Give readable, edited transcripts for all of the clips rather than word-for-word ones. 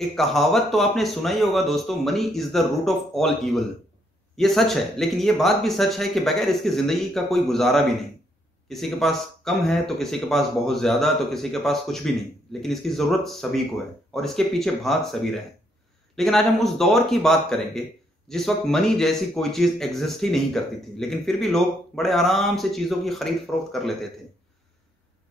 एक कहावत तो आपने सुना ही होगा दोस्तों, money is the root of all evil. ये सच है, लेकिन ये बात भी सच है कि बगैर इसकी जिंदगी का कोई गुजारा भी नहीं। किसी के पास कम है तो किसी के पास बहुत ज्यादा, तो किसी के पास कुछ भी नहीं, लेकिन इसकी जरूरत सभी को है और इसके पीछे भाग सभी रहे। लेकिन आज हम उस दौर की बात करेंगे जिस वक्त मनी जैसी कोई चीज एग्जिस्ट ही नहीं करती थी, लेकिन फिर भी लोग बड़े आराम से चीजों की खरीद फरोख्त कर लेते थे।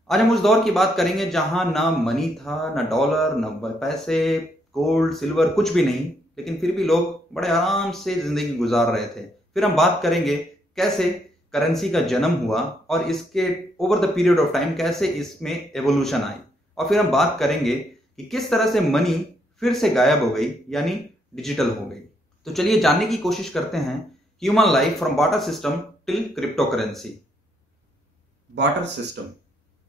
आज हम उस दौर की बात करेंगे जहां ना मनी था, ना डॉलर, ना पैसे, गोल्ड सिल्वर, कुछ भी नहीं, लेकिन फिर भी लोग बड़े आराम से जिंदगी गुजार रहे थे। फिर हम बात करेंगे कैसे करेंसी का जन्म हुआ और इसके over the period of time कैसे इसमें एवोल्यूशन आई। और फिर हम बात करेंगे कि किस तरह से मनी फिर से गायब हो गई, यानी डिजिटल हो गई। तो चलिए जानने की कोशिश करते हैं human life from barter system till crypto currency. Barter system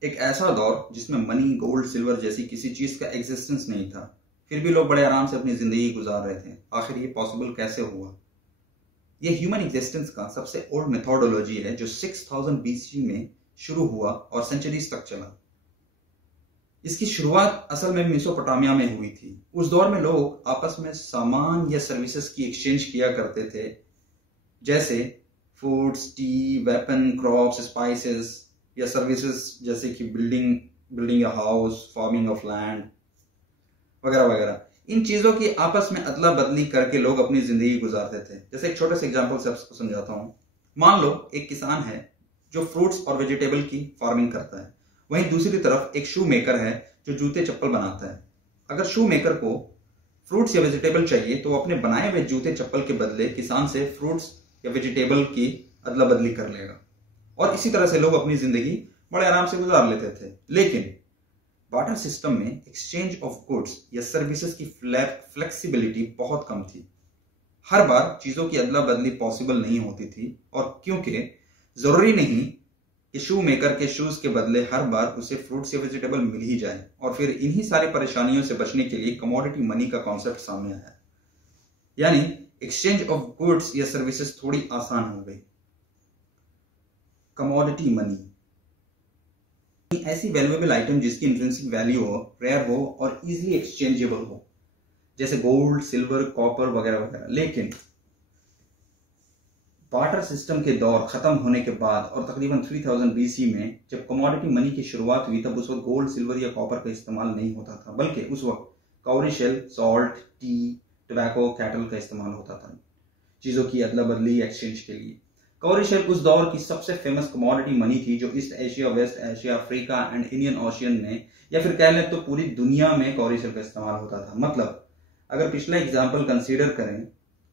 एक ऐसा दौर जिसमें मनी, गोल्ड, सिल्वर जैसी किसी चीज का एग्जिस्टेंस नहीं था, फिर भी लोग बड़े आराम से अपनी जिंदगी गुजार रहे थे। आखिर ये पॉसिबल कैसे हुआ? ये ह्यूमन एग्जिस्टेंस का सबसे ओल्ड मेथोडोलॉजी है जो 6000 बीसी में शुरू हुआ और सेंचुरीज तक चला। इसकी शुरुआत असल में मेसोपोटामिया में हुई थी। उस दौर में लोग आपस में सामान या सर्विसेज की एक्सचेंज किया करते थे, जैसे foods, T, weapon, crops, spices या सर्विसेज जैसे कि building a house, farming of land वगैरह वगैरह। इन चीजों की आपस में अदला बदली करके लोग अपनी जिंदगी गुजारते थे। जैसे एक छोटे से एग्जांपल से आपको समझाता हूं। मान लो एक किसान है जो फ्रूट्स और वेजिटेबल की फार्मिंग करता है, वहीं दूसरी तरफ एक शू मेकर है जो जूते चप्पल बनाता है। अगर शू मेकर को फ्रूट्स या वेजिटेबल चाहिए तो वो अपने बनाए हुए जूते चप्पल के बदले किसान से फ्रूट्स या वेजिटेबल की अदला बदली कर लेगा, और इसी तरह से लोग अपनी जिंदगी बड़े आराम से गुजार लेते थे। लेकिन बार्टर सिस्टम में एक्सचेंज ऑफ गुड्स या सर्विसेज की फ्लेक्सिबिलिटी बहुत कम थी। हर बार चीजों की अदला बदली पॉसिबल नहीं होती थी, और क्योंकि जरूरी नहीं कि शू मेकर के शूज के बदले हर बार उसे फ्रूट्स या वेजिटेबल मिल ही जाए। और फिर इन्हीं सारी परेशानियों से बचने के लिए कमोडिटी मनी का कॉन्सेप्ट सामने आया, यानी एक्सचेंज ऑफ गुड्स या सर्विसेज थोड़ी आसान हो गई। कमोडिटी मनी ऐसी वैल्यूएबल आइटम जिसकी इंट्रिंसिक वैल्यू हो, रेयर हो और इजीली एक्सचेंजेबल हो, जैसे गोल्ड, सिल्वर, कॉपर वगैरह वगैरह। लेकिन बार्टर सिस्टम के दौर खत्म होने के बाद और तकरीबन 3000 बीसी में जब कमोडिटी मनी की शुरुआत हुई, तब उस वक्त गोल्ड, सिल्वर या कॉपर का इस्तेमाल नहीं होता था, बल्कि उस वक्त cowrie shell, salt, tea, tobacco, cattle का इस्तेमाल होता था चीजों की अदला बदली एक्सचेंज के लिए। काउरी शेल उस दौर की सबसे फेमस कमोडिटी मनी थी जो East Asia, West Asia, Africa and Indian Ocean में, या फिर कह लें तो पूरी दुनिया में काउरी शेल का इस्तेमाल होता था। मतलब अगर पिछला एग्जाम्पल कंसीडर करें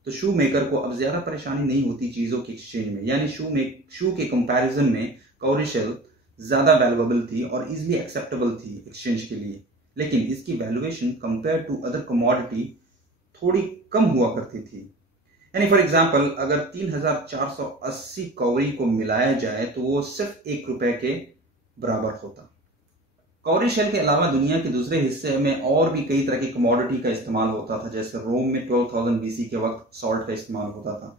तो शू मेकर को अब ज्यादा परेशानी नहीं होती चीजों की एक्सचेंज में, यानी शू के कंपैरिजन में काउरी शेल ज्यादा वैल्यूएबल थी और इजीली एक्सेप्टेबल थी एक्सचेंज के लिए। लेकिन इसकी valuation compare to other commodity थोड़ी कम हुआ करती थी। यानी फॉर एग्जाम्पल अगर 3480 कौरी को मिलाया जाए तो वो सिर्फ ₹1 के बराबर होता। कौरी शेल के अलावा दुनिया के दूसरे हिस्से में और भी कई तरह की कमोडिटी का इस्तेमाल होता था, जैसे रोम में 12000 बीसी के वक्त सॉल्ट का इस्तेमाल होता था।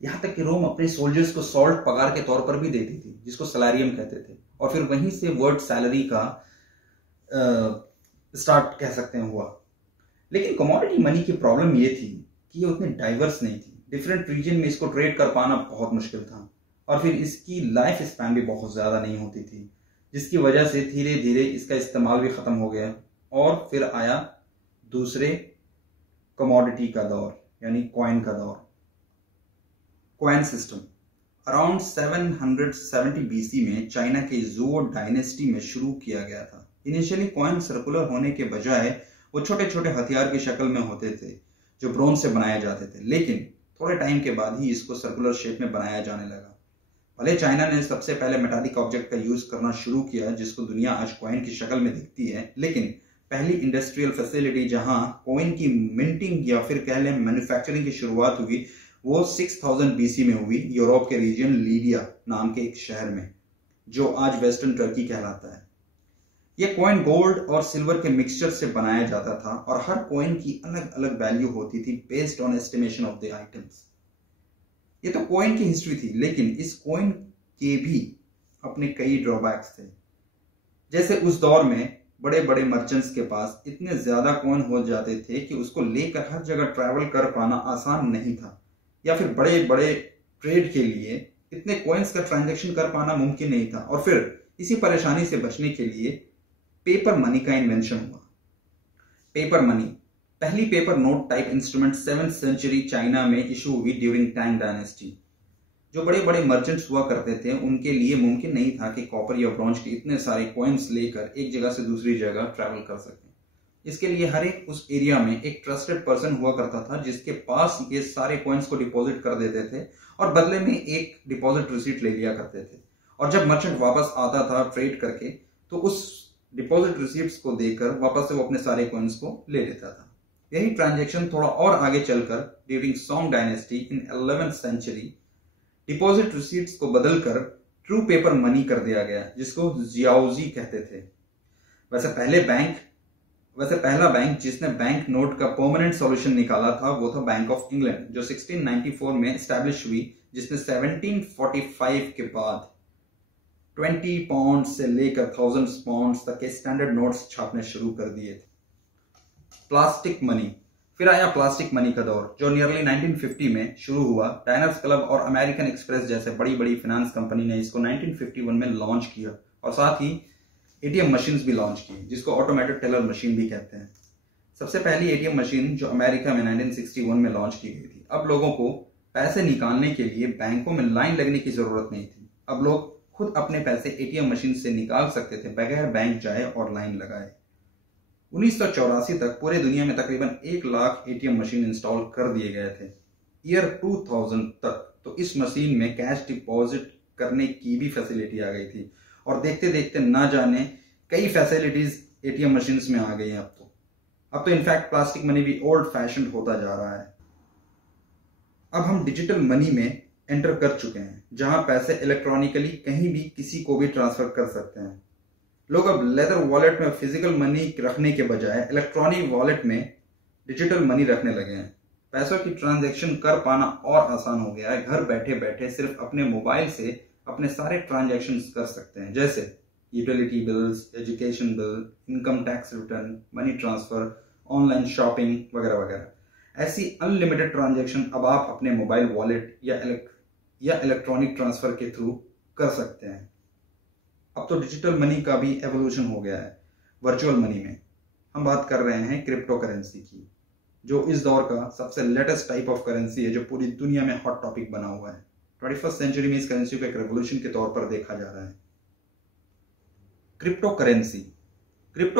यहां तक कि रोम अपने सोल्जर्स को सॉल्ट पगार के तौर पर भी देती थी, जिसको सैलरियम कहते थे, और फिर वहीं से वर्ड सैलरी का स्टार्ट कह सकते हैं हुआ। लेकिन कमोडिटी मनी की प्रॉब्लम ये थी कि ये उतनी डाइवर्स नहीं थी। डिफरेंट रीजन में इसको ट्रेड कर पाना बहुत मुश्किल था, और फिर इसकी लाइफ स्पैन भी बहुत ज्यादा नहीं होती थी, जिसकी वजह से धीरे धीरे इसका इस्तेमाल भी खत्म हो गया। और फिर आया दूसरे कमोडिटी का दौर, यानी कॉइन का दौर। कॉइन सिस्टम अराउंड 770 बीसी में चाइना के जुओ डायनेस्टी में शुरू किया गया था। इनिशियली कॉइन सर्कुलर होने के बजाय वो छोटे छोटे हथियार की शक्ल में होते थे जो ब्रोंज से बनाए जाते थे, लेकिन थोड़े टाइम के बाद ही इसको सर्कुलर शेप में बनाया जाने लगा। भले चाइना ने सबसे पहले मेटालिक ऑब्जेक्ट का यूज करना शुरू किया जिसको दुनिया आज कॉइन की शक्ल में दिखती है, लेकिन पहली इंडस्ट्रियल फैसिलिटी जहां कॉइन की मिंटिंग या फिर कह लें मैन्युफैक्चरिंग की शुरुआत हुई वो 6000 बीसी में हुई, यूरोप के रीजन लीडिया नाम के एक शहर में, जो आज वेस्टर्न टर्की कहलाता है। यह कॉइन गोल्ड और सिल्वर के मिक्सचर से बनाया जाता था और हर कॉइन की अलग अलग वैल्यू होती थी based on estimation of the items. ये तो कॉइन की हिस्ट्री थी, लेकिन इस कॉइन के भी अपने कई ड्रॉबैक्स थे। जैसे उस दौर में बड़े बड़े मर्चेंट्स के पास इतने ज्यादा कॉइन हो जाते थे कि उसको लेकर हर जगह ट्रैवल कर पाना आसान नहीं था, या फिर बड़े बड़े ट्रेड के लिए इतने कॉइन्स का ट्रांजैक्शन कर पाना मुमकिन नहीं था। और फिर इसी परेशानी से बचने के लिए पेपर मनी का इन्वेंशन हुआ। पेपर मनी पहली paper note type instrument 7th century China में इशू हुई ड्यूरिंग टैंग डायनेस्टी। जो बड़े बड़े मर्चेंट्स हुआ करते थे उनके लिए मुमकिन नहीं था कि कॉपर या ब्रॉन्ज के इतने सारे कॉइन्स लेकर एक जगह से दूसरी जगह ट्रैवल कर सकें। इसके लिए हर एक उस एरिया में एक ट्रस्टेड पर्सन हुआ करता था जिसके पास ये सारे कॉइन्स को डिपॉजिट कर देते थे और बदले में एक डिपॉजिट रिसीट ले लिया करते थे। और जब मर्चेंट वापस आता था ट्रेड करके तो उस डिपॉजिट रिसीट्स को देकर वापस से वो अपने सारे कॉइन्स को ले लेता था। यही ट्रांजैक्शन थोड़ा और आगे चलकर during Song dynasty in 11th century deposit receipts को बदलकर ट्रू पेपर मनी कर दिया गया, जिसको जियाओजी कहते थे। वैसे पहला बैंक जिसने बैंक नोट का परमानेंट सॉल्यूशन निकाला था वो था बैंक ऑफ इंग्लैंड, जो 1694 में एस्टैब्लिश हुई, जिसने 1745 के बाद 20 पाउंड से लेकर 1000 पाउंड तक के स्टैंडर्ड नोट्स छापने शुरू कर दिए थे। प्लास्टिक मनी, फिर आया प्लास्टिक मनी का दौर जो नियरली 1950 में शुरू हुआ। डायनर्स क्लब और अमेरिकन एक्सप्रेस जैसे बड़ी बड़ी फाइनेंस कंपनी ने इसको 1951 में लॉन्च किया और साथ ही एटीएम मशीन्स भी लॉन्च की, जिसको ऑटोमेटेड टेलर मशीन भी कहते हैं। सबसे पहली एटीएम मशीन जो अमेरिका में 1961 में लॉन्च की गई थी। अब लोगों को पैसे निकालने के लिए बैंकों में लाइन लगने की जरूरत नहीं थी। अब लोग खुद अपने पैसे एटीएम मशीन से निकाल सकते थे बगैर बैंक जाए और लाइन लगाए। 1984 तक पूरे दुनिया में तकरीबन 1 लाख एटीएम मशीन इंस्टॉल कर दिए गए थे। ईयर 2000 तक तो इस मशीन में कैश डिपॉजिट करने की भी फैसिलिटी आ गई थी और देखते देखते ना जाने कई फैसिलिटीज एटीएम मशीन्स में आ गई हैं। अब तो इनफैक्ट प्लास्टिक मनी भी ओल्ड फैशन होता जा रहा है। अब हम डिजिटल मनी में एंटर कर चुके हैं, जहां पैसे इलेक्ट्रॉनिकली कहीं भी किसी को भी ट्रांसफर कर सकते हैं। लोग अब लेदर वॉलेट में फिजिकल मनी रखने के बजाय इलेक्ट्रॉनिक वॉलेट में डिजिटल मनी रखने लगे हैं। पैसों की ट्रांजैक्शन कर पाना और आसान हो गया है। घर बैठे बैठे सिर्फ अपने मोबाइल से अपने सारे ट्रांजैक्शंस कर सकते हैं, जैसे utility bills, education bill, income tax return, money transfer, online shopping वगैरह वगैरह। ऐसी अनलिमिटेड ट्रांजैक्शन अब आप अपने मोबाइल वॉलेट या इलेक्ट्रॉनिक ट्रांसफर के थ्रू कर सकते हैं। अब तो डिजिटल मनी का भी एवोल्यूशन हो गया है। वर्चुअल मनी में हम बात कर रहे हैं क्रिप्टो करेंसी की, जो इस दौर का सबसे लेटेस्ट टाइप ऑफ करेंसी है, जो पूरी दुनिया में हॉट टॉपिक बना हुआ है। 21st सेंचुरी में इस करेंसी को एक रेवोल्यूशन के तौर पर देखा जा रहा है। क्रिप्टो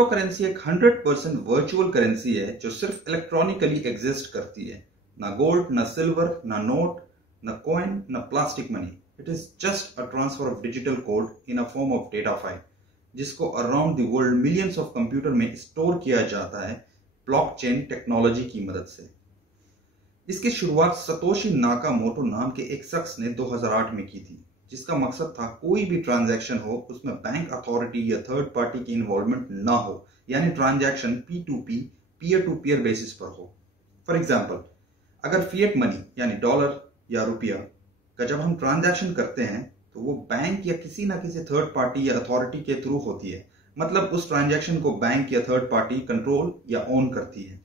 करेंसी एक 100% वर्चुअल करेंसी है जो सिर्फ इलेक्ट्रॉनिकली एग्जिस्ट करती है। ना गोल्ड, ना सिल्वर, ना नोट, ना कॉइन, ना plastic money. It is just a transfer of digital code in a form of data file, जिसको around the world millions of computer में स्टोर किया जाता है ब्लॉकचेन टेक्नोलॉजी की मदद से। इसकी शुरुआत सतोशी नाकामोटो नाम के एक शख्स ने 2008 में की थी, जिसका मकसद था कोई भी ट्रांजैक्शन हो उसमें बैंक अथॉरिटी या थर्ड पार्टी की इन्वॉल्वमेंट ना हो, यानी transaction P2P peer to peer basis पर हो। फॉर एग्जाम्पल, अगर फिएट मनी यानी डॉलर या रुपया का जब हम ट्रांजैक्शन करते हैं तो वो बैंक या किसी ना किसी थर्ड पार्टी या अथॉरिटी के थ्रू होती है। मतलब उस ट्रांजैक्शन को बैंक या थर्ड पार्टी कंट्रोल या ओन करती है।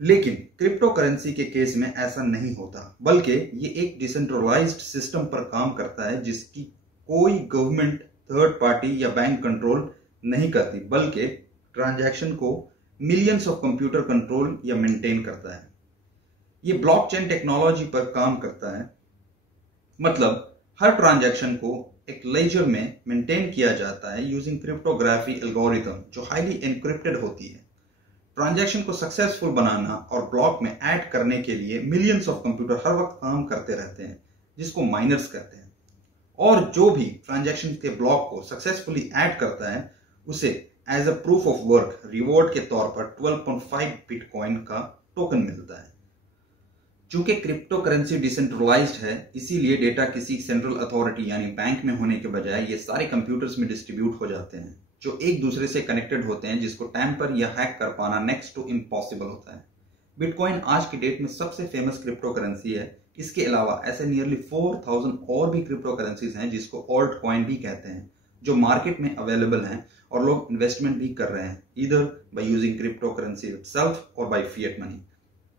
लेकिन क्रिप्टो करेंसी के केस में ऐसा नहीं होता, बल्कि ये एक डिसेंट्रलाइज्ड सिस्टम पर काम करता है जिसकी कोई गवर्नमेंट, थर्ड पार्टी या बैंक कंट्रोल नहीं करती, बल्कि ट्रांजैक्शन को मिलियंस ऑफ कंप्यूटर कंट्रोल या मेंटेन करता है। ये ब्लॉकचेन टेक्नोलॉजी पर काम करता है। मतलब हर ट्रांजैक्शन को एक लेजर में मेंटेन किया जाता है यूजिंग क्रिप्टोग्राफी एल्गोरिथम, जो हाईली एनक्रिप्टेड होती है। ट्रांजैक्शन को सक्सेसफुल बनाना और ब्लॉक में ऐड करने के लिए मिलियंस ऑफ कंप्यूटर हर वक्त काम करते रहते हैं, जिसको माइनर्स कहते हैं। और जो भी ट्रांजैक्शन के ब्लॉक को सक्सेसफुली ऐड करता है उसे as a proof of work reward के तौर पर 12.5 बिटकॉइन का टोकन मिलता है। चूंकि क्रिप्टो करेंसी डिसेंट्रलाइज्ड है, इसीलिए डेटा किसी सेंट्रल अथॉरिटी यानी बैंक में होने के बजाय ये सारे कंप्यूटर्स में डिस्ट्रीब्यूट हो जाते हैं, जो एक दूसरे से कनेक्टेड होते हैं, जिसको टैम्पर या हैक कर पाना नेक्स्ट टू इम्पॉसिबल होता है। बिटकॉइन आज की डेट में सबसे फेमस क्रिप्टो करेंसी है। इसके अलावा ऐसे नियरली 4000 और भी क्रिप्टो करेंसीज हैं जिसको ऑल्ट कॉइन भी कहते हैं, जो मार्केट में अवेलेबल हैं और लोग इन्वेस्टमेंट भी कर रहे हैं, either by using crypto currency itself और बाय फिएट मनी।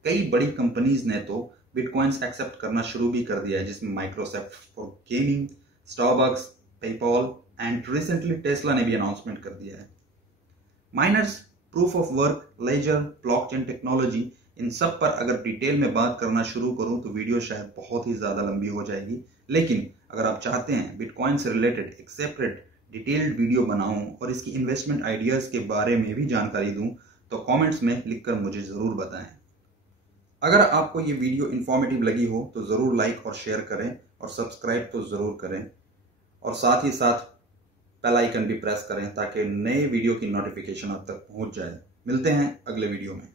कई बड़ी कंपनीज ने तो बिटकॉइंस एक्सेप्ट करना शुरू भी कर दिया है, जिसमें Microsoft for gaming, Starbucks, PayPal and recently Tesla ने भी अनाउंसमेंट कर दिया है। Miners, proof of work, ledger, blockchain technology, इन सब पर अगर डिटेल में बात करना शुरू करूं तो वीडियो शायद बहुत ही ज्यादा लंबी हो जाएगी। लेकिन अगर आप चाहते हैं बिटकॉइन से रिलेटेड एक सेपरेट डिटेल्ड वीडियो बनाऊं और इसकी इन्वेस्टमेंट आइडियाज के बारे में भी जानकारी दूं, तो कमेंट्स में लिखकर मुझे जरूर बताएं। अगर आपको ये वीडियो इंफॉर्मेटिव लगी हो तो जरूर लाइक और शेयर करें और सब्सक्राइब तो जरूर करें और साथ ही साथ बेल आइकन भी प्रेस करें ताकि नए वीडियो की नोटिफिकेशन आप तक पहुंच जाए। मिलते हैं अगले वीडियो में।